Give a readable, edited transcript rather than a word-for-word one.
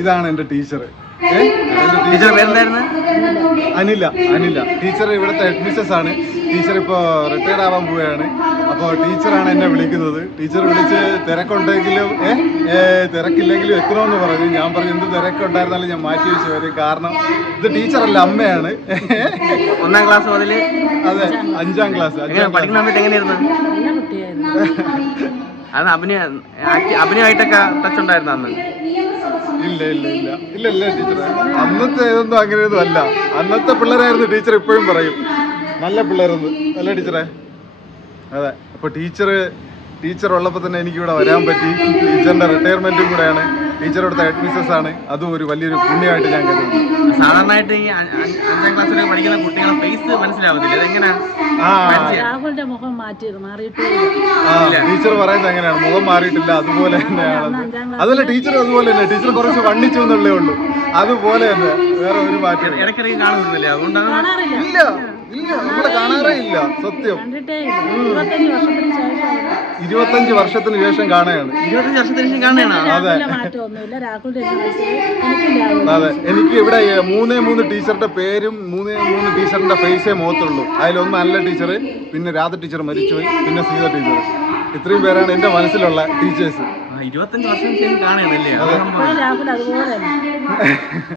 ഇതാണ് എൻ്റെ teacher. Teacher പേരെന്തായിരുന്നു? അനില. ടീച്ചർ ഇവിടുത്തെ ഹെഡ്മിസ്ട്രസ് ആണ്. ടീച്ചർ ഇപ്പോൾ റിട്ടയർഡ് ആവാൻ പോവുകയാണ്. അപ്പോൾ ടീച്ചറാണ് എന്നെ വിളിക്കുന്നത്. ടീച്ചർ വിളിച്ച് തിരക്കുണ്ടെങ്കിലും തിരക്കില്ലെങ്കിലും എത്തണമെന്ന് പറഞ്ഞു. ഞാൻ പറഞ്ഞു എന്ത് തിരക്കുണ്ടായിരുന്നാലും ഞാൻ മാറ്റി വെച്ച് വരും. കാരണം ഇത് ടീച്ചറല്ല, അമ്മയാണ്. 1ാം ക്ലാസ് മുതൽ അതെ 5ാം ക്ലാസ് പഠിക്കുന്ന സമയത്ത് എങ്ങനെയായിരുന്നു? അത് അഭിനയമായിട്ടൊക്കെ ടച്ച് ഉണ്ടായിരുന്നു അന്ന്? ഇല്ല ടീച്ചറെ, അന്നത്തെ ഇതൊന്നും അങ്ങനെയൊന്നും അല്ല. അന്നത്തെ പിള്ളേരായിരുന്നു ടീച്ചർ ഇപ്പോഴും പറയും. നല്ല പിള്ളേരെന്ന് അല്ല ടീച്ചറെ? അതെ. അപ്പോൾ ടീച്ചർ ഉള്ളപ്പോൾ തന്നെ എനിക്കിവിടെ വരാൻ പറ്റി. ടീച്ചറിൻ്റെ റിട്ടയർമെൻറ്റും കൂടെയാണ്. ടീച്ചർ ഇവിടുത്തെ ഹെഡ്മിസ്ട്രസ് ആണ്. അതും ഒരു വലിയൊരു പുണ്യമായിട്ട് ഞാൻ കരുതുന്നു. സാധാരണയായിട്ട് ഈ 5ാം ക്ലാസ്സിൽ പഠിക്കുന്ന കുട്ടികളെ ഫേസ് മനസ്സിലാവത്തില്ല. അതെങ്ങനെയാ? ടീച്ചർ പറയുന്നത് എങ്ങനെയാണ്? മുഖം മാറിയിട്ടില്ല, അതുപോലെ തന്നെയാണ്. അതല്ല ടീച്ചർ അതുപോലെ തന്നെ. ടീച്ചർ കുറച്ച് വണ്ണിച്ചു എന്നുള്ളേ ഉള്ളൂ. അതുപോലെ തന്നെ, വേറെ ഒരു മാറ്റം. ഇടയ്ക്കിടയ്ക്ക് കാണുന്നില്ല, അതുകൊണ്ടാണ്. ഇല്ല നമ്മളെ കാണാറേ ഇല്ല. സത്യം 25 വർഷത്തിന് ശേഷം കാണുകയാണ്. 25 വർഷത്തിന് ശേഷം കാണുകയാണ്. അതെ. എനിക്ക് ഇവിടെ 3 ടീച്ചറുടെ പേരും 3 ടീച്ചറിന്റെ ഫേസേ മുഖത്തുള്ളൂ. അതിലൊന്ന് നല്ല ടീച്ചർ, പിന്നെ രാധ ടീച്ചർ മരിച്ചുപോയി, പിന്നെ സീത ടീച്ചർ. ഇത്രയും പേരാണ് എൻ്റെ മനസ്സിലുള്ള ടീച്ചേഴ്സ്. 25 വർഷം ശേഷം കാണുകയാണല്ലേ?